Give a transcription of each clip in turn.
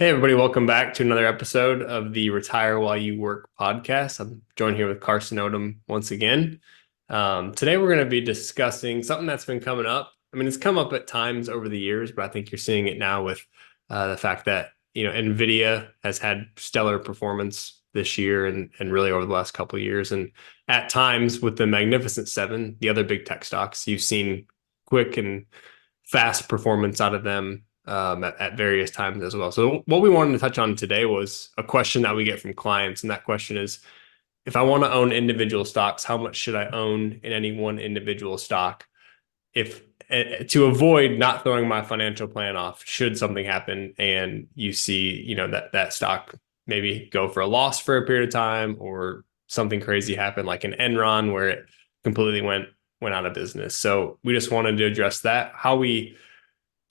Hey, everybody, welcome back to another episode of the Retire While You Work podcast. I'm joined here with Carson Odom once again. Today, we're going to be discussing something that's been coming up. I mean, it's come up at times over the years, but I think you're seeing it now with the fact that, NVIDIA has had stellar performance this year and really over the last couple of years. And at times with the Magnificent Seven, the other big tech stocks, you've seen quick and fast performance out of them at various times as well. So what we wanted to touch on today was a question that we get from clients. And that question is, if I want to own individual stocks, how much should I own in any one individual stock? If to avoid not throwing my financial plan off, should something happen and you see, that stock maybe go for a loss for a period of time, or something crazy happen like an Enron where it completely went out of business. So we just wanted to address that, how we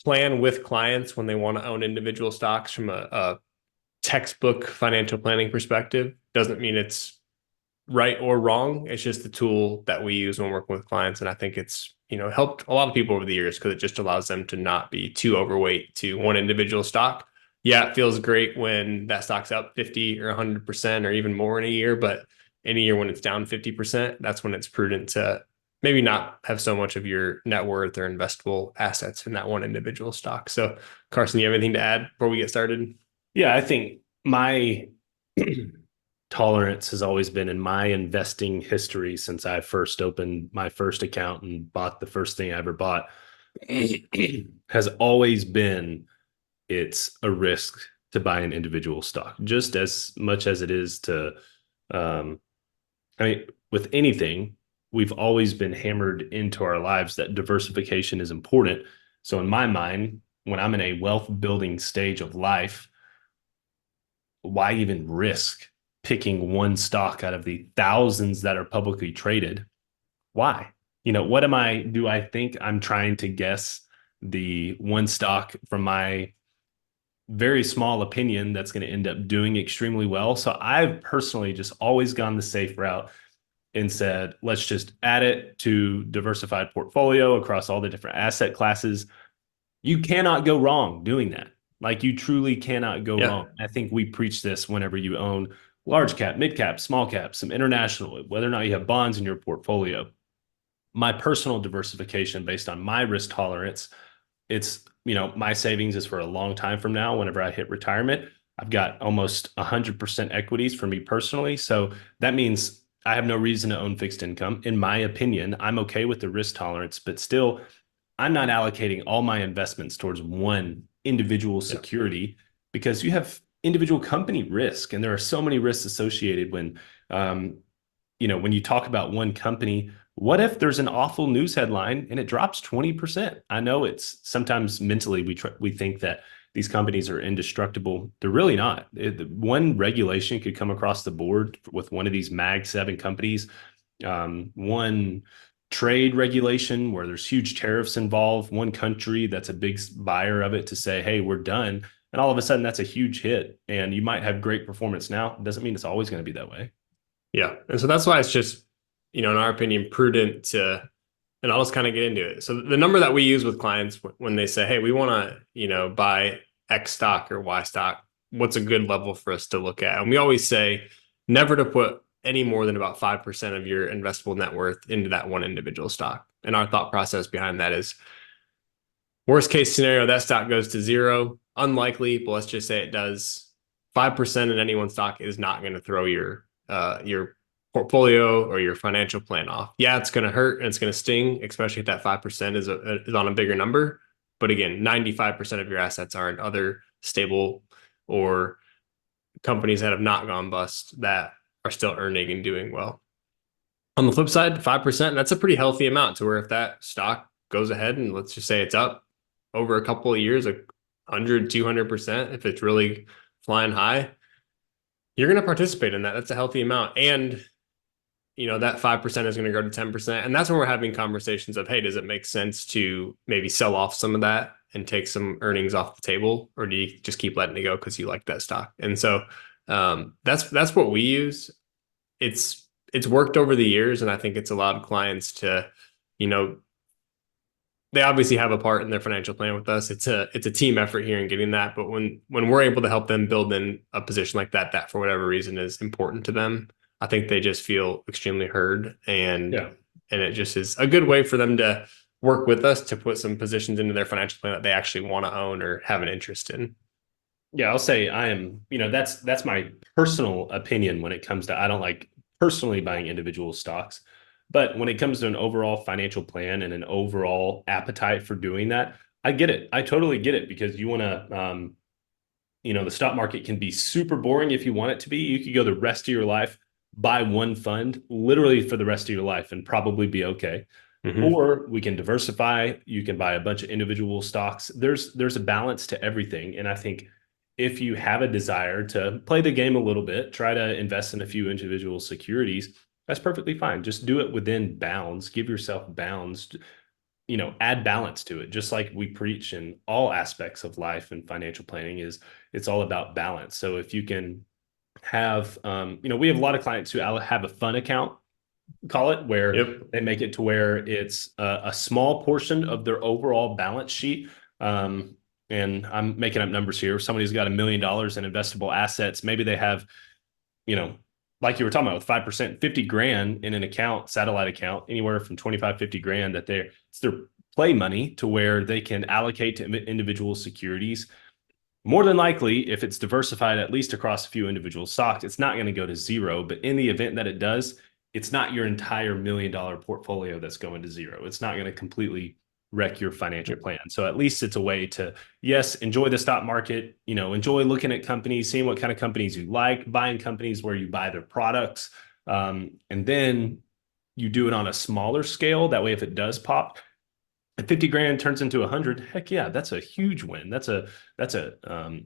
plan with clients when they want to own individual stocks from a textbook financial planning perspective. Doesn't mean it's right or wrong. It's just the tool that we use when working with clients. And I think it's, helped a lot of people over the years because it just allows them to not be too overweight to one individual stock. Yeah, it feels great when that stock's up 50 or 100% or even more in a year, but in a year when it's down 50%, that's when it's prudent to maybe not have so much of your net worth or investable assets in that one individual stock. So, Carson, you have anything to add before we get started? Yeah, I think my tolerance has always been in my investing history since I first opened my first account and bought the first thing I ever bought has always been it's a risk to buy an individual stock, just as much as it is to, um, I mean, with anything, we've always been hammered into our lives that diversification is important. So in my mind, when I'm in a wealth building stage of life, why even risk picking one stock out of the thousands that are publicly traded? Why? What do I think I'm trying to guess the one stock from my very small opinion that's going to end up doing extremely well? So I've personally just always gone the safe route and said, let's just add it to diversified portfolio across all the different asset classes. You cannot go wrong doing that. Like, you truly cannot go Yeah. wrong. I think we preach this whenever you own large cap, mid cap, small cap, some international, whether or not you have bonds in your portfolio. My personal diversification based on my risk tolerance, it's, my savings is for a long time from now. Whenever I hit retirement, I've got almost 100% equities for me personally. So that means I have no reason to own fixed income. In my opinion, I'm okay with the risk tolerance, but still, I'm not allocating all my investments towards one individual Yeah. security because you have individual company risk, and there are so many risks associated um, when you talk about one company. What if there's an awful news headline and it drops 20%? I know it's sometimes mentally we think that these companies are indestructible. They're really not. One regulation could come across the board with one of these Mag 7 companies, one trade regulation where there's huge tariffs involved, one country that's a big buyer of it to say, hey, we're done. And all of a sudden that's a huge hit. And you might have great performance now. It doesn't mean it's always going to be that way. Yeah. And so that's why it's just, in our opinion, prudent to, and I'll just kind of get into it. So the number that we use with clients when they say, hey, we want to, buy X stock or Y stock, what's a good level for us to look at? And we always say never to put any more than about 5% of your investable net worth into that one individual stock. And our thought process behind that is, worst case scenario, that stock goes to zero. Unlikely, but let's just say it does. 5% in any one stock is not going to throw your portfolio or your financial plan off. Yeah, it's going to hurt and it's going to sting, especially if that 5% is on a bigger number. But again, 95% of your assets are in other stable or companies that have not gone bust that are still earning and doing well. On the flip side, 5%, that's a pretty healthy amount to where if that stock goes ahead and let's just say it's up over a couple of years, 100, 200%, if it's really flying high, you're going to participate in that. That's a healthy amount. And, that 5% is going to go to 10%. And that's when we're having conversations of, hey, does it make sense to maybe sell off some of that and take some earnings off the table? Or do you just keep letting it go because you like that stock? And so that's what we use. It's worked over the years, and I think it's allowed clients to, you know, they obviously have a part in their financial plan with us. It's a team effort here in getting that. But when we're able to help them build in a position like that for whatever reason is important to them, I think they just feel extremely heard, Yeah. and it just is a good way for them to work with us to put some positions into their financial plan that they actually want to own or have an interest in. Yeah, I'll say I am, that's my personal opinion when it comes to I don't like personally buying individual stocks. But when it comes to an overall financial plan and an overall appetite for doing that, I get it. I totally get it because you want to the stock market can be super boring if you want it to be. You could go the rest of your life, buy one fund literally for the rest of your life and probably be okay. Mm-hmm. Or we can diversify. You can buy a bunch of individual stocks. There's a balance to everything. And I think if you have a desire to play the game a little bit, try to invest in a few individual securities, that's perfectly fine. Just do it within bounds. Give yourself bounds, add balance to it. Just like we preach in all aspects of life and financial planning is it's all about balance. So if you can have, we have a lot of clients who have a fun account, call it, where Yep. they make it to where it's a small portion of their overall balance sheet. And I'm making up numbers here. Somebody's got $1 million in investable assets. Maybe they have, you know, like you were talking about with 5%, 50 grand in an account, satellite account, anywhere from 25, 50 grand that it's their play money to where they can allocate to individual securities. More than likely, if it's diversified at least across a few individual stocks, it's not going to go to zero. But in the event that it does, it's not your entire $1 million portfolio that's going to zero. It's not going to completely wreck your financial Yep. plan. So at least it's a way to, yes, enjoy the stock market, enjoy looking at companies, seeing what kind of companies you like, buying companies where you buy their products. And then you do it on a smaller scale. That way, if it does pop, if 50 grand turns into 100, heck yeah, that's a huge win. That's a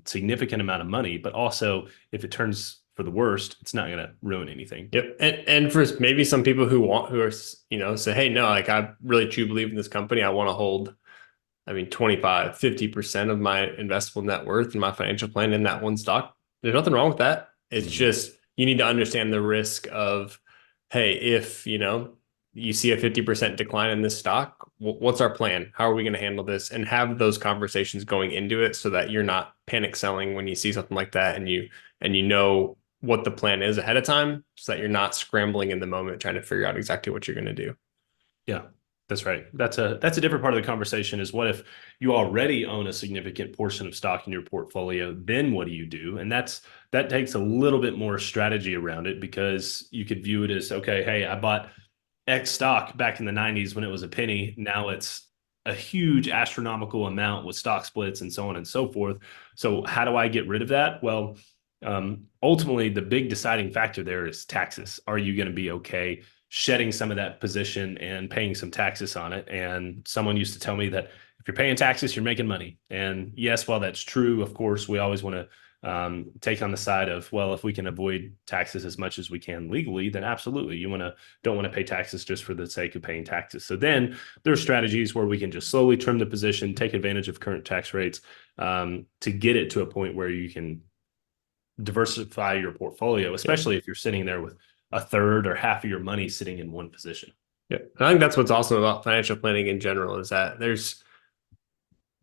significant amount of money. But also, if it turns for the worst, it's not going to ruin anything. Yep. And for maybe some people who are, say, hey, no, like I really truly believe in this company. I want to hold, I mean, 25, 50% of my investable net worth and my financial plan in that one stock. There's nothing wrong with that. It's Mhm. just, you need to understand the risk of, hey, if, you see a 50% decline in this stock, what's our plan? How are we going to handle this? And have those conversations going into it so that you're not panic selling when you see something like that, and you know what the plan is ahead of time so that you're not scrambling in the moment trying to figure out exactly what you're going to do. Yeah, that's right. That's a different part of the conversation is what if you already own a significant portion of stock in your portfolio, then what do you do? And that takes a little bit more strategy around it because you could view it as, okay, hey, I bought X stock back in the 90s when it was a penny. Now it's a huge astronomical amount with stock splits and so on and so forth. So how do I get rid of that? Well, ultimately, the big deciding factor there is taxes. Are you going to be okay shedding some of that position and paying some taxes on it? And someone used to tell me that if you're paying taxes, you're making money. And yes, while that's true, of course, we always want to take on the side of, well, if we can avoid taxes as much as we can legally, then absolutely, don't want to pay taxes just for the sake of paying taxes. So then there are strategies where we can just slowly trim the position, take advantage of current tax rates to get it to a point where you can diversify your portfolio, Yeah. especially if you're sitting there with a third or half of your money sitting in one position. Yeah. I think that's what's awesome about financial planning in general is that there's,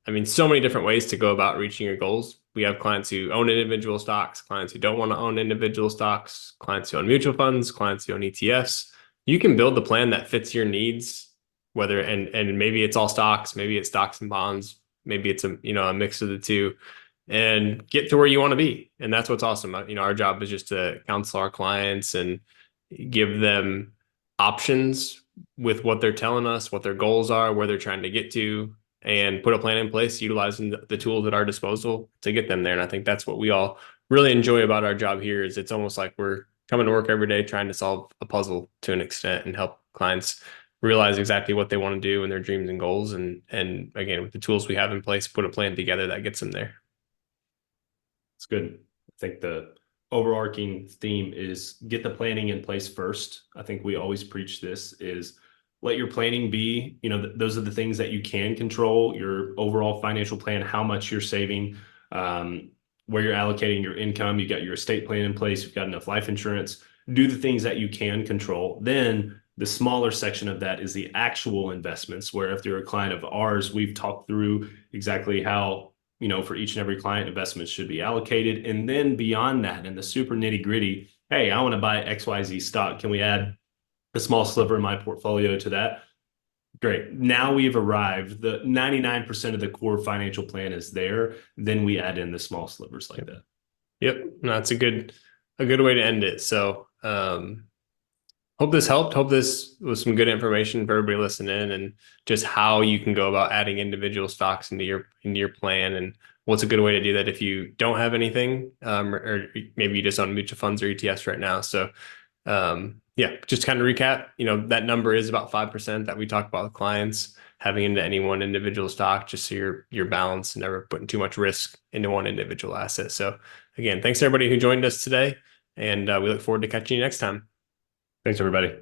I mean, so many different ways to go about reaching your goals. We have clients who own individual stocks, clients who don't want to own individual stocks, clients who own mutual funds, clients who own ETFs. You can build the plan that fits your needs, whether and maybe it's all stocks, maybe it's stocks and bonds, maybe it's a mix of the two, and get to where you want to be. And that's what's awesome. Our job is just to counsel our clients and give them options with what they're telling us, what their goals are, where they're trying to get to, and put a plan in place utilizing the tools at our disposal to get them there. And I think that's what we all really enjoy about our job here is it's almost like we're coming to work every day trying to solve a puzzle to an extent and help clients realize exactly what they want to do and their dreams and goals. And again, with the tools we have in place, put a plan together that gets them there. It's good. I think the overarching theme is get the planning in place first. I think we always preach this is let your planning be, those are the things that you can control, your overall financial plan, how much you're saving, where you're allocating your income, you got your estate plan in place, you've got enough life insurance, do the things that you can control. Then The smaller section of that is the actual investments, where if you're a client of ours, we've talked through exactly how, for each and every client, investments should be allocated. And then beyond that, in the super nitty gritty, hey, I want to buy XYZ stock. Can we add a small sliver of my portfolio to that? Great. Now we've arrived. The 99% of the core financial plan is there. Then we add in the small slivers like that. Yep. No, that's a good way to end it. So, hope this helped. Hope this was some good information for everybody listening, and just how you can go about adding individual stocks into your plan, and what's a good way to do that if you don't have anything, or maybe you just own mutual funds or ETFs right now. So, yeah, just kind of recap, that number is about 5% that we talk about with clients having into any one individual stock, just so you're balanced and never putting too much risk into one individual asset. So again, thanks to everybody who joined us today, and we look forward to catching you next time. Thanks, everybody.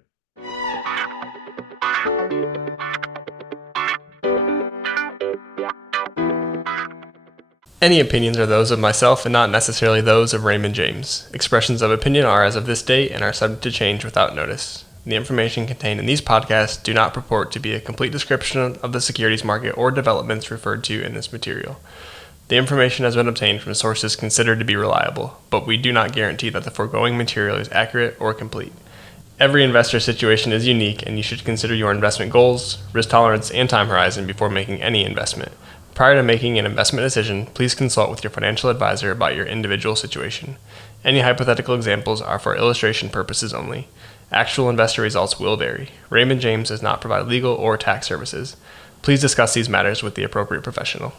Any opinions are those of myself and not necessarily those of Raymond James. Expressions of opinion are as of this date and are subject to change without notice. The information contained in these podcasts do not purport to be a complete description of the securities market or developments referred to in this material. The information has been obtained from sources considered to be reliable, but we do not guarantee that the foregoing material is accurate or complete. Every investor situation is unique, and you should consider your investment goals, risk tolerance, and time horizon before making any investment. Prior to making an investment decision, please consult with your financial advisor about your individual situation. Any hypothetical examples are for illustration purposes only. Actual investor results will vary. Raymond James does not provide legal or tax services. Please discuss these matters with the appropriate professional.